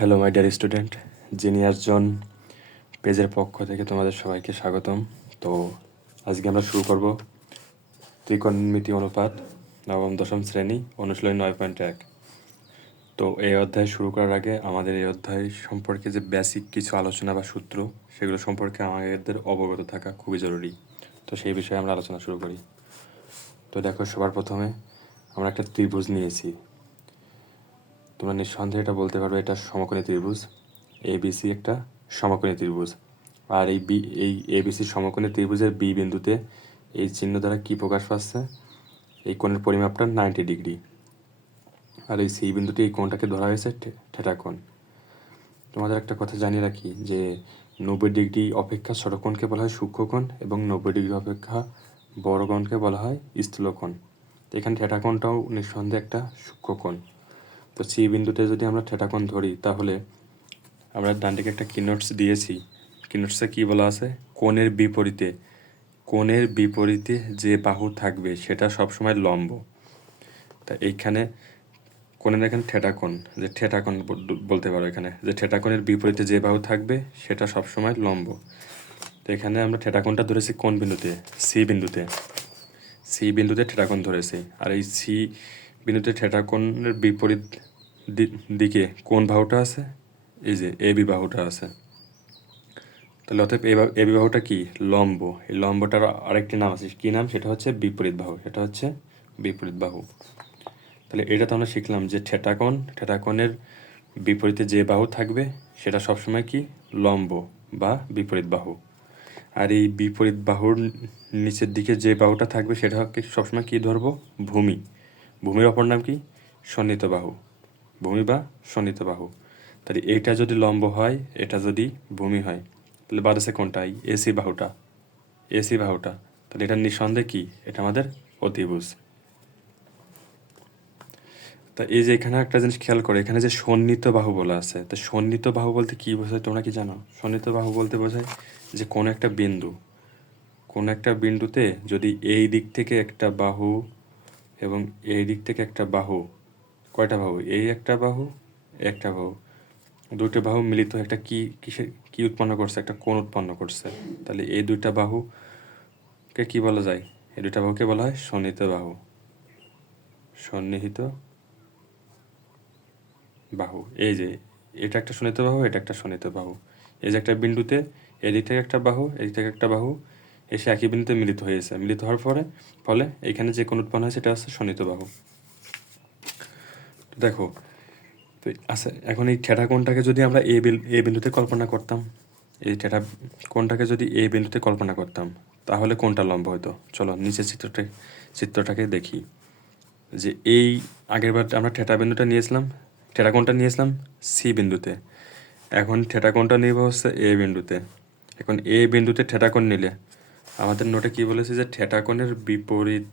Hello my dear student, genius জন পেজের পক্ষ থেকে তোমাদের সবাইকে স্বাগতম। তো আজকে আমরা শুরু করব ত্রিকোণমিতি অনুপাত নবম দশম শ্রেণী অনুশীলনী 9.1। তো এই অধ্যায় শুরু করার আগে আমাদের এই অধ্যায় সম্পর্কে যে বেসিক কিছু আলোচনা বা সূত্র সেগুলো সম্পর্কে আমাদের অবগত থাকা খুবই জরুরি। তো সেই বিষয়ে আমরা আলোচনা শুরু করি। তো দেখো, সবার প্রথমে আমরা একটা ত্রিভুজ নিয়েছি। তোমরা নিঃসন্দেহে এটা বলতে পারবে এটা সমকোণী ত্রিভুজ। এবিসি একটা সমকোণী ত্রিভুজ, আর এই এবিসি সমকোণী ত্রিভুজের বি বিন্দুতে এই চিহ্ন দ্বারা কি প্রকাশ পাচ্ছে? এই কোণের পরিমাপটা 90 ডিগ্রি, আর এই সি বিন্দুতে এই কোণটাকে ধরা হয়েছে থিটা কোণ। তোমাদের একটা কথা জানিয়ে রাখি যে 90 ডিগ্রি অপেক্ষা ছোট কোণকে বলা হয় সূক্ষ্মকোণ এবং 90 ডিগ্রি অপেক্ষা বড় কোণকে বলা হয় স্থূলকোণ। তো এখানে থিটা কোণটাও নিঃসন্দেহে একটা সূক্ষ্মকোণ। তো সি বিন্দুতে যদি আমরা থিটা কোণ ধরি তাহলে আমরা ডান দিকে একটা কিনোটস দিয়েছি। কিনোটসে কি বলা আছে? কোণের বিপরীতে যে বাহু থাকবে সেটা সবসময় লম্ব। তা এইখানে কোণের এখানে থিটা কোণ, যে থিটা কোণ বলতে পারো এখানে, যে থিটা কোণের বিপরীতে যে বাহু থাকবে সেটা সবসময় লম্ব। তো এখানে আমরা থিটা কোণটা ধরেছি কোন বিন্দুতে? সি বিন্দুতে থিটা কোণ ধরেছি। আর এই সি বিন্দুতে থিটা কোণের বিপরীত দিকে কোন বাহুটা আছে? এই যে এবি বাহুটা আছে। তাহলে অতএব এবি বাহুটা কি? লম্ব। এই লম্বটার আরেকটি নাম আছে, কি নাম? সেটা হচ্ছে বিপরীত বাহু। তাহলে এটা তো আমরা শিখলাম যে থিটা কোণের বিপরীতে যে বাহু থাকবে সেটা সবসময় কি? লম্ব বা বিপরীত বাহু। আর এই বিপরীত বাহুর নিচের দিকে যে বাহুটা থাকবে সেটা সবসময় কি ধরবো? ভূমির অপর নাম কি? সন্নিহিত বাহু। ভূমি বা সন্নিহিত বাহু। তাহলে এইটা যদি লম্ব হয়, এটা যদি ভূমি হয়, তাহলে বাদ আছে কোনটা? এসি বাহুটা। তাহলে এটা নিঃসন্দেহে কি? এটা আমাদের অতিভুজ। তা এই যে এখানে একটা জিনিস খেয়াল করে, এখানে যে সন্নিহিত বাহু বলা আছে, তো সন্নিহিত বাহু বলতে কি বোঝায় তোমরা কি জানো? সন্নিহিত বাহু বলতে বোঝায় যে কোনো একটা বিন্দুতে যদি এই দিক থেকে একটা বাহু এবং এই দিক থেকে একটা বাহু, কয়টা বাহু? এই একটা বাহু, একটা বাহু, দুইটা বাহু মিলিত একটা কি উৎপন্ন করছে? একটা কোণ উৎপন্ন করছে। তাহলে এই দুইটা বাহুকে কি বলা যায়? এই দুইটা বাহুকে বলা হয় সন্নিহিত বাহু। এই যে এটা একটা সন্নিহিত বাহু, এটা একটা সন্নিহিত বাহু। এই যে একটা বিন্দুতে এদিক থেকে একটা বাহু, এদিক থেকে একটা বাহু এসে একই বিন্দুতে মিলিত হয়েছে। মিলিত হওয়ার ফলে এখানে যে কোণ উৎপন্ন হয় সেটা হচ্ছে সন্নিহিত বাহু। দেখো, তো আচ্ছা, এখন এই থিটা কোণটাকে যদি আমরা এ বিন্দুতে কল্পনা করতাম, এই থিটা কোণটাকে যদি এ বিন্দুতে কল্পনা করতাম, তাহলে কোনটা লম্ব হতো? চলো নিচের চিত্রটাকে দেখি। যে এই আগেরবার আমরা থিটা কোণটা নিয়েছিলাম সি বিন্দুতে, এখন থিটা কোণটা নিব হচ্ছে এ বিন্দুতে। এখন এ বিন্দুতে থিটা কোণ নিলে আমাদের নোটে কি বলেছে? যে থিটা কোণের বিপরীত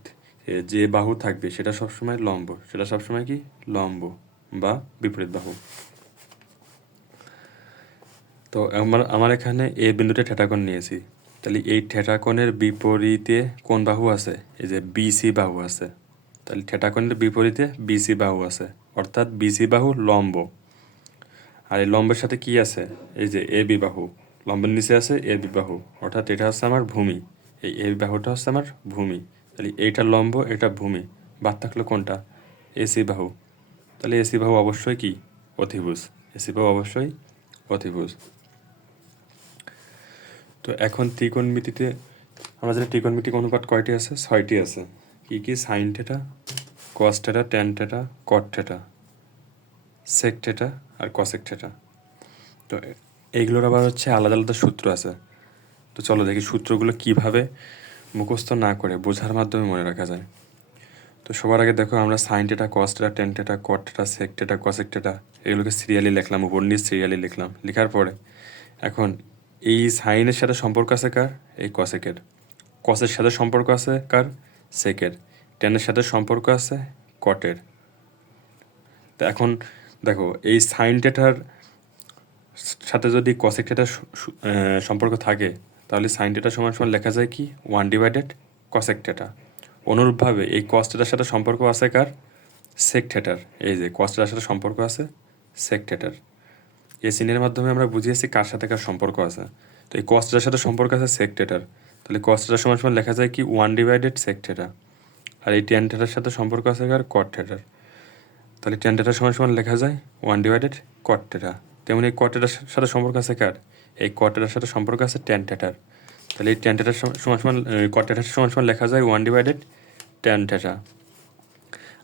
যে বাহু থাকবে সেটা সবসময় লম্ব, সেটা সবসময় কি? লম্ব বা বিপরীত বাহু। তো আমার এখানে এ বিন্দুতে থিটা কোণ নিয়েছি। তাহলে এই থিটা কোণের বিপরীতে কোন বাহু আছে? এই যে বিসি বাহু আছে। তাহলে থিটা কোণের বিপরীতে বিসি বাহু আছে, অর্থাৎ বিসি বাহু লম্ব। আর এই লম্বের সাথে কি আছে? এই যে এবি বাহু। লম্বের নিচে আছে এবি বাহু, অর্থাৎ এটা হচ্ছে আমার ভূমি। এই এবি বাহুটা হচ্ছে আমার ভূমি। তাহলে এইটা লম্ব, এটা ভূমি, বাদ থাকলো কোনটা? এসি বাহু। তাহলে এসি বাহু অবশ্যই কি? অতিভুজ। তো এখন ত্রিকোণমিতিতে আমরা জানি ত্রিকোণমিতিক অনুপাত কয়টি আছে? 6টি আছে। কি? Sine theta, cos theta, tan theta, cot theta, sec theta আর কসেক থিটা। তো এইগুলোর আবার হচ্ছে আলাদা আলাদা সূত্র আছে। তো চলো দেখি সূত্রগুলো কিভাবে মুখস্থ না করে বোঝার মাধ্যমে মনে রাখা যায়। তো সবার আগে দেখো, আমরা sine theta, cos theta, tan theta, cot theta, sec theta, cosec theta এগুলোকে সিরিয়ালি লিখলাম, উপর নিচ সিরিয়ালি লিখলাম। লেখার পরে এখন এই সাইনের সাথে সম্পর্ক আছে কার? এই কসেকের। কসের সাথে সম্পর্ক আছে কার? সেকের। ট্যানের সাথে সম্পর্ক আছে কটের। তো এখন দেখো, এই সাইন থিটার সাথে যদি কসেক থিটার সম্পর্ক থাকে, তাহলে সাইন থিটা সমান সমান লেখা যায় কি? 1 কসেক থিটা। অনুরূপভাবে এই কস থিটার সাথে সম্পর্ক আছে কার? সেক থিটার। এই যে কস থিটার সাথে সম্পর্ক আছে সেক থিটার। এই চিহ্নের মাধ্যমে আমরা বুঝিয়েছি কার সাথে কার সম্পর্ক আছে। তো এই কস থিটার সাথে সম্পর্ক আছে সেক থিটার, তাহলে কস থিটার সমান সমান লেখা যায় কি 1/সেক থিটা। আর এই ট্যান থিটার সাথে সম্পর্ক আছে কার কট থিটার, তাহলে ট্যান থিটার সমান সমান লেখা যায় 1/কট থিটা। তেমন এই কট থিটার সাথে সম্পর্ক আছে কার, এই কট থিটার সাথে সম্পর্ক আছে ট্যান থিটার, তাহলে এই ট্যান থিটার সমান সমান কট থিটার সমান সমান লেখা যায় 1/ট্যান থিটা।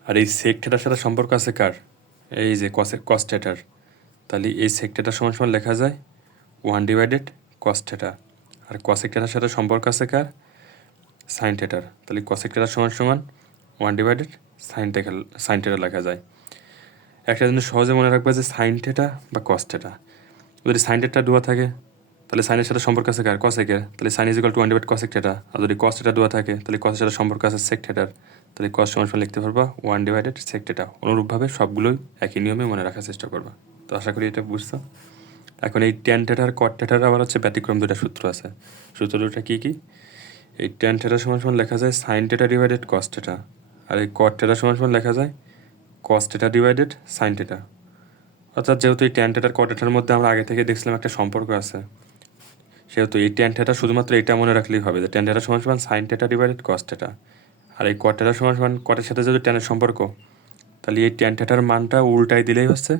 আর এই সেক থিটার সাথে সম্পর্ক আছে কার, এই যে কস থিটার, তাহলে এই সেক থিটার সমান সমান লেখা যায় 1/কস থিটা। আর কসেক থিটার সাথে সম্পর্ক আছে কার, সাইন থিটার, তাহলে কসেক থিটার সমান সমান 1/সাইন থিটা লেখা যায়। একটা জিনিস সহজে মনে রাখবে যে সাইন থিটা বা কস থিটা, যদি সাইন থিটা দেওয়া থাকে তাহলে সাইনের সাথে সম্পর্ক আছে কার, কসেকের, তাহলে সাইন ইজিক্যাল টু 1/কসেক থিটা। আর যদি কস থিটা দেওয়া থাকে তাহলে কসের সাথে সম্পর্ক আছে সেক থিটার, তাহলে কস সমান সমান লিখতে পারবা 1/সেক থিটা। অনুরূপভাবে সবগুলোই একই নিয়মে মনে রাখার চেষ্টা করবা। তো আশা করি এটা বুঝছো। এখন এই ট্যান থিটার কট থিটার আবার হচ্ছে ব্যতিক্রম দুটা সূত্র আছে। সূত্র দুটা কী কী, এই ট্যান থিটা সমান সমান লেখা যায় sine theta divided cos theta, আর এই কট থিটা সমান সমান লেখা যায় cos theta divided sine theta. অর্থাৎ যেহেতু এই ট্যান থিটার কট থিটার মধ্যে আমরা আগে থেকে দেখছিলাম একটা সম্পর্ক আছে, সেহেতু এই ট্যান থিটা শুধুমাত্র এটা মনে রাখলেই হবে যে ট্যান থিটা সমান সমান sine theta divided cos theta. আর এই কট থিটা সমান সমান কটের সাথে যদি ট্যানের সম্পর্ক, তাহলে এই ট্যান থিটার মানটা উল্টাই দিলেই হচ্ছে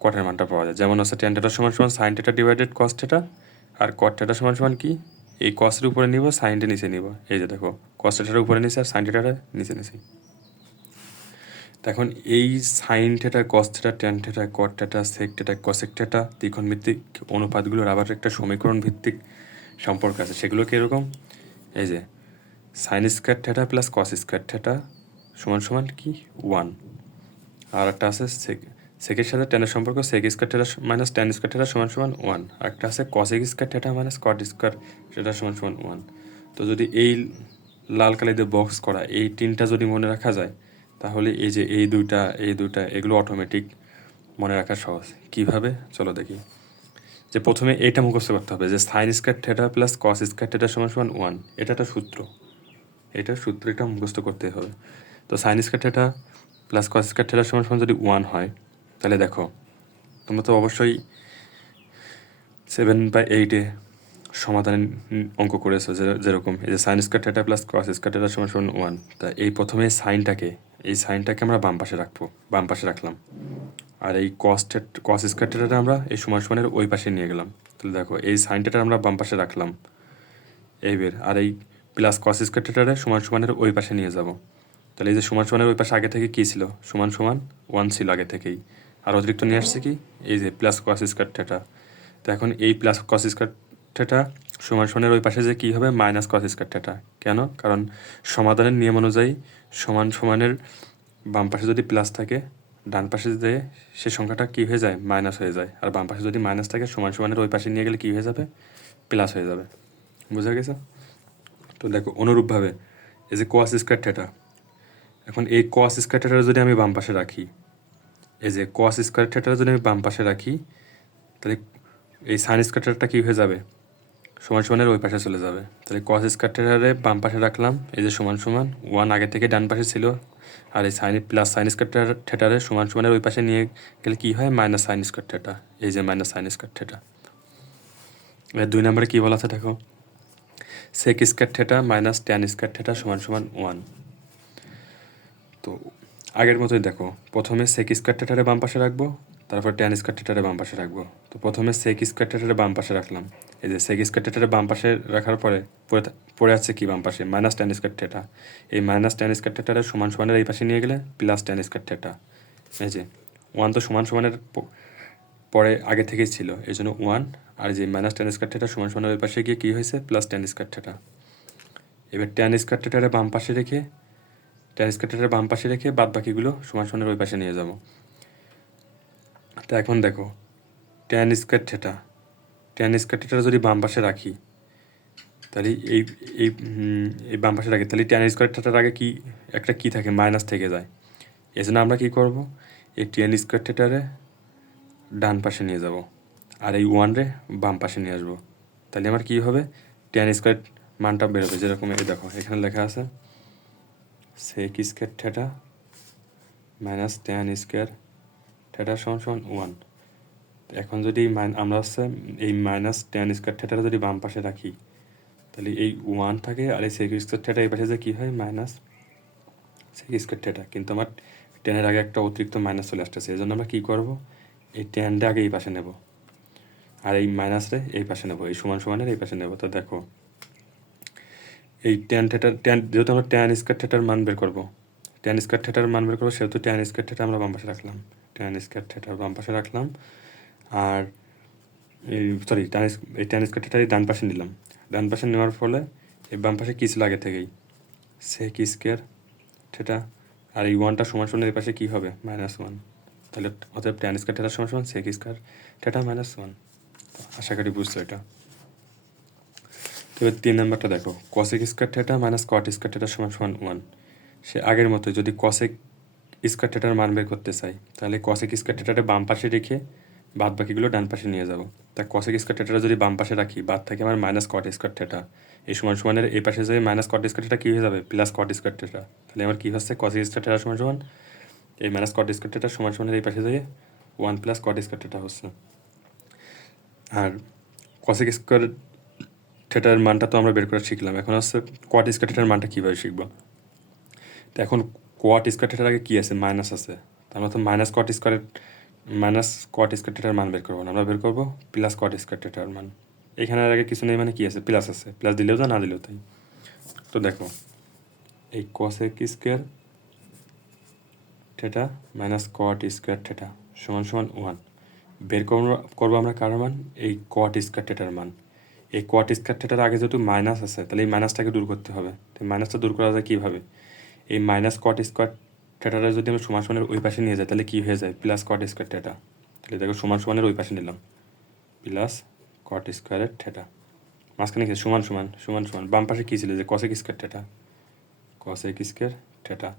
কটের মানটা পাওয়া যায়। যেমন হচ্ছে ট্যান থিটা সমান সমান sine theta divided cos theta, আর কট থিটা সমান সমান কি, এই কসের উপরে নিব, সাইনটা নিচে নিব। এই যে দেখো কস থিটার উপরে নিচে আর সাইন থিটাটা নিচে নিচে। এখন এই sine theta, cos theta, tan theta, cot theta, sec theta, cosec theta ত্রিকোণমিতিক অনুপাতগুলোর আবার একটা সমীকরণ ভিত্তিক সম্পর্ক আছে। সেগুলো কীরকম, এই যে sine square theta plus cos square theta সমান সমান কি 1। আর একটা আছে সেকের সাথে ট্যানের সম্পর্ক sec square theta minus tan square theta সমান সমান 1। আর একটা আছে cosec square theta minus cot square theta সমান সমান 1। তো যদি এই লাল কালি দিয়ে বক্স করা এই তিনটা যদি মনে রাখা যায়, তাহলে এই যে এই দুইটা এগুলো অটোমেটিক মনে রাখা সহজ। কীভাবে চলো দেখি। যে প্রথমে এটা মুখস্থ করতে হবে যে sine square theta plus cos square theta সমান সমান 1, এটা একটা সূত্র, এটা মুখস্থ করতে হবে। তো sine square theta plus cos square theta সমান সমান যদি 1 হয়, তাহলে দেখো তোমরা তো অবশ্যই 7/8 সমাধানের অঙ্ক করেছো, যেরকম এই যে sine square theta plus cos square theta সমান সমান 1। তা এই প্রথমে এই সাইনটাকে আমরা বাম পাশে রাখলাম। আর এই কস স্কোয়ার থিটাটা আমরা এই সমান সমানের ওই পাশে নিয়ে গেলাম। তাহলে দেখো এই সাইনটা আমরা বাম পাশে রাখলাম আর এই প্লাস কস স্কোয়ার থিটাটা সমান সমানের ওই পাশে নিয়ে যাব। তাহলে এই যে সমান সমানের ওই পাশে আগে থেকে কী ছিল, সমান সমান 1 ছিল আগে থেকেই। আর অতিরিক্ত নিয়ে আসছে কি, এই যে প্লাস কস স্কোয়ার থিটা। তো এখন এই প্লাস কস স্কোয়ার থিটা সমান সমানের ওই পাশে যে কী হবে, মাইনাস কস স্কোয়ার থিটা। কেন, কারণ সমাধানের নিয়ম অনুযায়ী সমান সমানের বাম পাশে যদি প্লাস থাকে, ডান পাশে যে সে সংখ্যাটা কী হয়ে যায়, মাইনাস হয়ে যায়। আর বাম পাশে যদি মাইনাস থাকে, সমান সমানের ওই পাশে নিয়ে গেলে কী হয়ে যাবে, প্লাস হয়ে যাবে। বোঝা গেছে? তো দেখো অনুরূপভাবে এই যে কস স্কোয়ার থিটা, এখন এই কস স্কোয়ার থিটাটা যদি আমি বাম পাশে রাখি, এই যে কস স্কোয়ার থিটাটা যদি আমি বাম পাশে রাখি, তাহলে এই সাইন স্কোয়ার থিটাটা কী হয়ে যাবে, সমান সমানের ওই পাশে চলে যাবে। তাহলে কস স্কোয়ার থিটারে বাম পাশে রাখলাম, এই যে সমান সমান 1 আগে থেকে ডান পাশে ছিল। আর এই প্লাস সাইন স্কোয়ার থিটারে সমান সমানের ওই পাশে নিয়ে গেলে কী হয়, মাইনাস সাইন স্কোয়ার থিটা। এই যে মাইনাস সাইন স্কোয়ার থিটা। এবার 2 নম্বরে কী বলা আছে দেখো, sec square theta minus tan square theta সমান সমান 1। তো আগের মতোই দেখো, প্রথমে সেক স্কোয়ার থিটারে বাম পাশে রাখবো, তারপর ট্যান স্কোয়ার থিটারে বাম পাশে রাখবো। তো প্রথমে সেক স্কোয়ার থিটারে বাম পাশে রাখলাম, এই যে সেক স্কোয়ার থিটারে বাম পাশে রাখার পরে পড়ে আছে কি বাম পাশে, মাইনাস ট্যান স্কোয়ার থিটা। এই মাইনাস ট্যান স্কোয়ার থিটারে সমান সমানের এই পাশে নিয়ে গেলে প্লাস ট্যান স্কোয়ার থিটা। এই যে 1 তো সমান সমানের পরে আগে থেকেই ছিল, এই জন্য 1। আর যে মাইনাস ট্যান স্কোয়ার থিটা সমান সমানের ওই পাশে গিয়ে কী হয়েছে, প্লাস ট্যান স্কোয়ার থিটা। এবার ট্যান স্কোয়ার থিটারে বাম পাশে রেখে বাদ বাকিগুলো সমান সমানের ওই পাশে নিয়ে যাব। তো এখন দেখো ট্যান স্কোয়ার থিটা যদি বাম পাশে রাখি, তাহলে এই এই এই বাম পাশে রাখি, তাহলে ট্যান স্কোয়ার থিটার আগে কি একটা কী থাকে, মাইনাস থেকে যায়। এই জন্য আমরা কী করবো, এই ট্যান স্কোয়ার থিটারে ডান পাশে নিয়ে যাব, আর এই 1 রে বাম পাশে নিয়ে আসবো। তাহলে আমার কী হবে, ট্যান স্কোয়ার মানটা বেরোবে, যেরকম এই দেখো এখানে লেখা আছে sec square theta minus tan square theta সমান সমান 1। এখন যদি আমরা হচ্ছে এই মাইনাস ট্যান স্কোয়ার থিটাটা যদি বাম পাশে রাখি, তাহলে এই 1 থাকে, আর এই সেক স্কোয়ার থিটা এই পাশে যে কী হয়, মাইনাস সেক স্কোয়ার থিটা। কিন্তু আমার টেনের আগে একটা অতিরিক্ত মাইনাস চলে আসতেছে, এই জন্য আমরা কী করবো, এই ট্যানটা আগে এই পাশে নেব, আর এই মাইনাসরে এই পাশে নেব, এই সমান সমানের এই পাশে নেব। তো দেখো এই ট্যান থিটার যেহেতু আমরা ট্যান স্কোয়ার থিটার মান বের করবো, ট্যান স্কোয়ার থিটার মান বের করবো, সেহেতু ট্যান স্কোয়ার থিটা আমরা বাম পাশে রাখলাম, ট্যান স্কোয়ার থিটার বাম পাশে রাখলাম। আর এই এই ট্যান স্কোয়ার থিটার ডান পাশে নিলাম। ডান পাশে নেওয়ার ফলে এই বাম পাশে কী ছিল আগে থেকেই, সেক স্কোয়ার থিটা, আর এই 1টা সমান সমান এই পাশে কী হবে, -1। তাহলে অতএব ট্যান স্কোয়ার থিটা সমান সমান সেক স্কোয়ার থিটা -1। আশা করি বুঝছো এটা। তো এবার 3 নাম্বারটা দেখো, cosec square theta minus cot square theta সমান সমান 1। সে আগের মতো যদি কসেক স্কোয়ার থিটার মান বের করতে চাই, তাহলে কসেক স্কোয়ার থিটাটা বাম পাশে রেখে বাদ বাকিগুলো ডান পাশে নিয়ে যাব। তা কসেক স্কোয়ার থিটাটা যদি বাম পাশে রাখি, বাদ থাকে আমার মাইনাস কট স্কোয়ার থিটা, এই সমান সমানের এই পাশে যে মাইনাস কট স্কোয়ার থিটা কী হয়ে যাবে, প্লাস কট স্কোয়ার থিটা। তাহলে আমার কী হচ্ছে, কসেক স্কোয়ার থিটা সমান সমান এই মাইনাস কট স্কোয়ার থিটা সমান সমানের এই পাশে যেয়ে 1 প্লাস কট স্কোয়ার থিটা হচ্ছে। আর কসেক স্কোয়ার থিটার মানটা তো আমরা বের করে শিখলাম, এখন হচ্ছে কট স্কোয়ার থিটার মানটা কীভাবে শিখবো। তো এখন কট স্কোয়ার থিটার আগে কী আছে, মাইনাস আছে, আমরা তো মাইনাস কট স্কোয়ার থিটার মান বের করবো না, আমরা বের করবো প্লাস কট স্কোয়ার থিটার মান। এখানে আগে কিছু নেই, মানে কী আছে, প্লাস আছে, প্লাস দিলেও যা না দিলেও তাই। তো দেখো এই cosec square theta minus cot square theta সমান সমান 1 বের করবো আমরা কার মান, এই কট স্কোয়ার থিটার মান। এই কট স্কোয়ার থিটার আগে যেহেতু মাইনাস আছে, তাহলে এই মাইনাসটাকে দূর করতে হবে। তো মাইনাসটা দূর করা যায় কীভাবে, এই মাইনাস কট স্কোয়ার থিটাটা যদি আমরা সমান সমানের ওই পাশে নিয়ে যাই, তাহলে কী হয়ে যায়, প্লাস কট স্কোয়ার থিটা। তাহলে দেখো সমান সমানের ওই পাশে নিলাম, প্লাস কট স্কোয়ারের থিটা, মাঝখানে কি সমান সমান সমান সমান, বাম পাশে কী ছিল, যে cosec square theta, cosec square theta.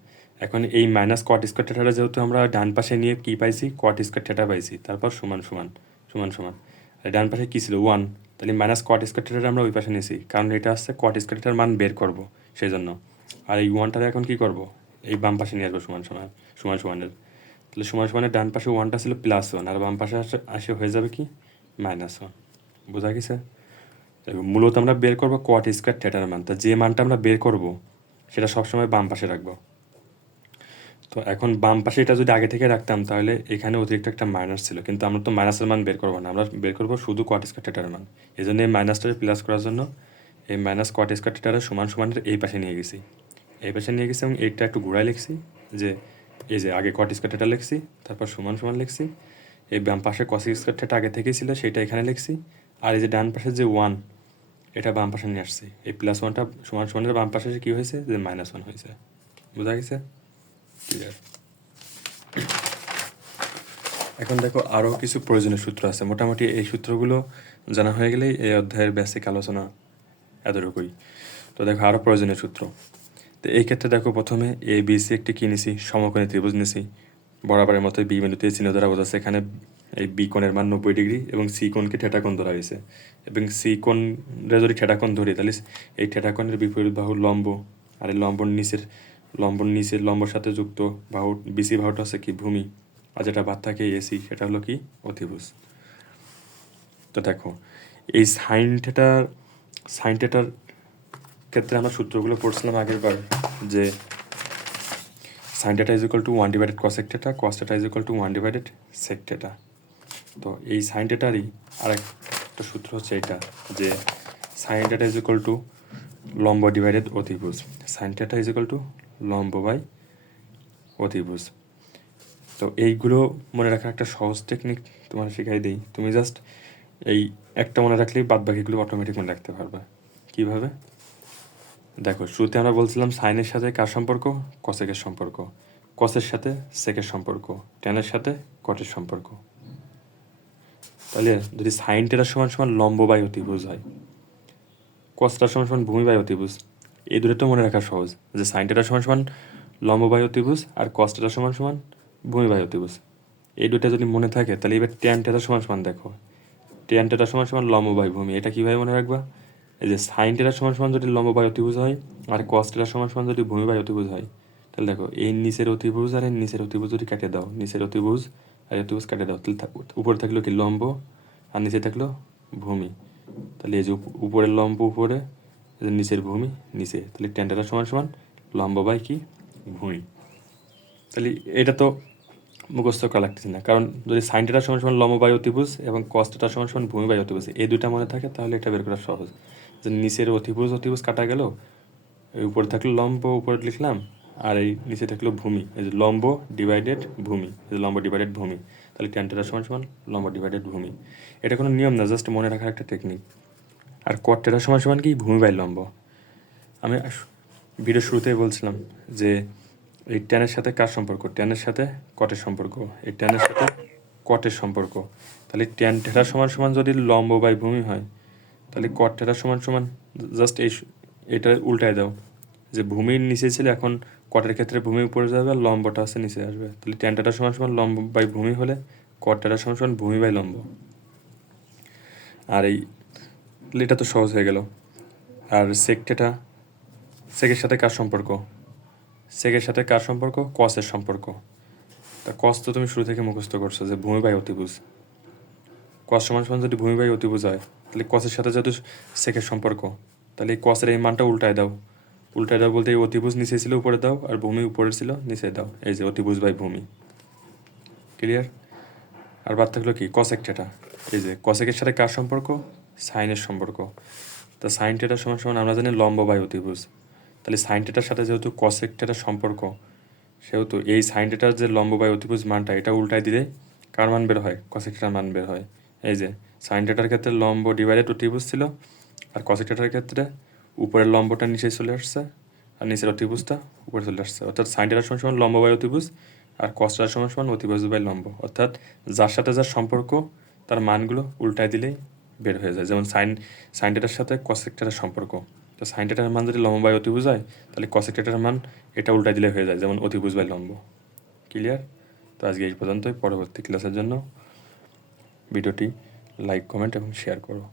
এখন এই মাইনাস কট স্কোয়ার থিটাটা যেহেতু আমরা ডান পাশে নিয়ে কী পাইছি, কট স্কোয়ার থিটা পাইছি, তারপর সমান সমান সমান সমান, আর ডান পাশে কী ছিল 1, তাহলে মাইনাস কট স্কোয়ার থিটাটা আমরা ওই পাশে নিয়েছি, কারণ এটা হচ্ছে কট স্কোয়ার থিটার মান বের করবো সেই জন্য। আর এই 1টারে এখন কী করবো, এই বাম পাশে নিয়ে আসবো সমান সমান সমান সমানের। তাহলে সমান সমানের ডান পাশে 1টা ছিল +1, আর বাম পাশে আসে হয়ে যাবে কি, -1। বোঝা গেছে। মূলত আমরা বের করবো কট স্কোয়ার থিটার মান, তা যে মানটা আমরা বের করবো সেটা সবসময় বাম পাশে রাখবো। তো এখন বাম পাশে এটা যদি আগে থেকে রাখতাম, তাহলে এখানে অতিরিক্ত একটা মাইনাস ছিল, কিন্তু আমরা তো মাইনাসের মান বের করবো না, আমরা বের করবো শুধু কট স্কোয়ার থিটার মান। এই জন্য এই মাইনাসটাকে প্লাস করার জন্য এই মাইনাস কট স্কোয়ার থিটারে সমান সমানের এই পাশে নিয়ে গেছি, এই পাশে নিয়ে গেছি, এবং এইটা একটু ঘুরাই লিখছি, যে এই যে আগে কট স্কোয়ার থিটা লিখছি, তারপর সমান সমান লিখছি, এই বাম পাশে কসেক স্কোয়ার থিটা আগে থেকেই ছিল সেটা এখানে লিখছি, আর এই যে ডান পাশে যে 1 এটা বাম পাশে নিয়ে আসছি, এই +1টা সমান সমানের বাম পাশে কী হয়েছে, যে -1 হয়েছে। বোঝা গেছে, ক্লিয়ার। এখন দেখো আরও কিছু প্রয়োজনীয় সূত্র আছে, মোটামুটি এই সূত্রগুলো জানা হয়ে গেলেই এই অধ্যায়ের বেসিক আলোচনা এতটুকুই। তো দেখো আরও প্রয়োজনীয় সূত্র। তো এই ক্ষেত্রে দেখো প্রথমে ABC একটি কী নিছি, সমকোণী ত্রিভুজ নিছি, বরাবরের মতো বি বিন্দুতে চিহ্ন দ্বারা বোঝাচ্ছে এখানে এই বি কোণের মান 90 ডিগ্রি, এবং সি কোণকে থিটা কোণ ধরা হয়েছে, এবং সি কোণরে যদি থিটা কোণ ধরি, তাহলে এই থিটা কোণের বিপরীত বাহু লম্ব, আর এই লম্বর নিচের লম্বর সাথে যুক্ত বাহু বিসি বাহুটা হচ্ছে কি, ভূমি, আর যেটা বাদ থাকে এসি সেটা হলো কি, অতিভুজ। তো দেখো এই সাইন থিটার ক্ষেত্রে আমরা সূত্রগুলো পড়ছিলাম আগের বার, যে sine theta is equal to 1 divided cosec theta, cos theta is equal to 1 divided sec theta. তো এই সাইন থিটারই আর একটা সূত্র হচ্ছে এটা, যে sine theta is equal two লম্ব ডিভাইডেড অতিভুজ, sign theta is equal two লম্ব বাই অতিভুজ। তো এইগুলো মনে রাখার একটা সহজ টেকনিক তোমার শেখাই দিই, তুমি জাস্ট এই একটা মনে রাখলেই বাদ বাকিগুলো অটোমেটিক মনে রাখতে পারবে। কীভাবে, দেখো শুরুতে আমরা বলছিলাম সাইনের সাথে কার সম্পর্ক, কসেকের সম্পর্ক, কসের সাথে সেকের সম্পর্ক, ট্যানের সাথে কটের সম্পর্ক। তাহলে যদি সাইন থিটা সমান সমান লম্ব বাই অতিভুজ হয়, কসটা সমান সমান ভূমি বাই অতিভুজ, এই দুটো তো মনে রাখা সহজ, যে সাইন থিটা সমান সমান লম্ব বাই অতিভুজ, আর কস থিটা সমান সমান ভূমি বাই অতিভুজ। এই দুটো যদি মনে থাকে, তাহলে এবার ট্যান থিটা সমান সমান দেখো, ট্যান থিটা সমান সমান লম্ব বাই ভূমি, এটা কীভাবে মনে রাখবা, এই যে সাইন থিটা সমান সমান যদি লম্ব বাই অতিভুজ হয়, আর কস থিটা সমান সমান যদি ভূমি বাই অতিভুজ হয়, তাহলে দেখো এই নিচের অতিভুজ আর এই নিচের অতিভুজ যদি কেটে দাও, নিচের অতিভুজ আর অতিভুজ কাটে দাও, তাহলে উপরে থাকলো কি লম্ব আর নিচে থাকলো ভূমি। তাহলে এই যে উপরের লম্ব উপরে, নিচের ভূমি নিচে, তাহলে tan θ সমান সমান লম্ব বাই কি ভূমি। তাহলে এটা তো মুখস্থ করা লাগতেছে না, কারণ যদি sin θ সমান সমান লম্ব বাই অতিভুজ এবং cos θ সমান সমান ভূমি বাই অতিভুজ এই দুইটা মনে থাকে, তাহলে এটা বের করা সহজ। যে নিচের অতিভুজ অতিভুজ কাটা গেল, এই উপরে থাকলো লম্ব উপরে লিখলাম, আর এই নিচে থাকলো ভূমি, এই যে লম্ব ডিভাইডেড ভূমি, এই যে লম্ব ডিভাইডেড ভূমি, তাহলে tan θ সমান সমান লম্ব ডিভাইডেড ভূমি। এটা কোনো নিয়ম না, জাস্ট মনে রাখার একটা টেকনিক। আর cot θ সমান সমান কি ভূমি বাই লম্ব। আমি ভিডিও শুরুতেই বলছিলাম যে এই ট্যানের সাথে কার সম্পর্ক, ট্যানের সাথে কটের সম্পর্ক, এই ট্যানের সাথে কটের সম্পর্ক। তাহলে tan θ সমান সমান যদি লম্ব বাই ভূমি হয়, তাহলে cot θ সমান সমান জাস্ট এটা উল্টায় দাও, যে ভূমির নিচে ছিল, এখন কটের ক্ষেত্রে ভূমি উপরে যাবে আর লম্বটা হচ্ছে নিচে আসবে। তাহলে tan θ সমান সমান লম্ব বাই ভূমি হলে cot θ সমান সমান ভূমি বাই লম্ব। আর এটা তো সহজ হয়ে গেল। আর sec θ, সেকের সাথে কার সম্পর্ক, সেকের সাথে কার সম্পর্ক, কসের সম্পর্ক। তা কস তো তুমি শুরু থেকে মুখস্থ করছো যে ভূমি বাই অতিভুজ, কস সমান সমান যদি ভূমি বাই অতিভুজ হয়, তাহলে কসের সাথে যদি সেকের সম্পর্ক, তাহলে এই কসের এই মানটা উল্টায় দাও। উল্টায় দাও বলতে এই অতিভুজ নিচে ছিল উপরে দাও, আর ভূমি উপরে ছিল নিচে দাও, এই যে অতিভুজ বাই ভূমি। ক্লিয়ার? আর বাদ থাকলো কি কসেক θ, এই যে কসেকের সাথে কার সম্পর্ক, সাইনের সম্পর্ক। তা সাইন θ সমান সমান আমরা জানি লম্ব বাই অতিভুজ, তাহলে সাইন θ সাথে যেহেতু কসেক θ সম্পর্ক, সেহেতু এই সাইন θ যে লম্ব বাই অতিভুজ মানটা, এটা উল্টায় দিলে কার মান বের হয়, কসেক θ মান বের হয়। এই যে সাইন θ ক্ষেত্রে লম্ব ডিভাইডেড অতিভুজ ছিল, আর কসেক θ ক্ষেত্রে উপরের লম্বটা নিচে চলে আসছে আর নিচের অতিভুজটা উপরে চলে আসছে। অর্থাৎ সাইন θ সমান সমান লম্ব বাই অতিভুজ আর cos θ সমান সমান অতিভুজ বাই লম্ব। অর্থাৎ যার সাথে যার সম্পর্ক তার মানগুলো উল্টায় দিলেই বের হয়ে যায়। যেমন সাইন θ সাথে cosec θ সম্পর্ক, তো সাইন θ মান যদি লম্ব বাই অতিভুজ হয়, তাহলে cosec θ মান এটা উল্টায় দিলে হয়ে যায়, যেমন অতিভুজ বাই লম্ব। ক্লিয়ার? তো আজকে এই পর্যন্তই। পরবর্তী ক্লাসের জন্য ভিডিওটি লাইক, কমেন্ট এবং শেয়ার করো।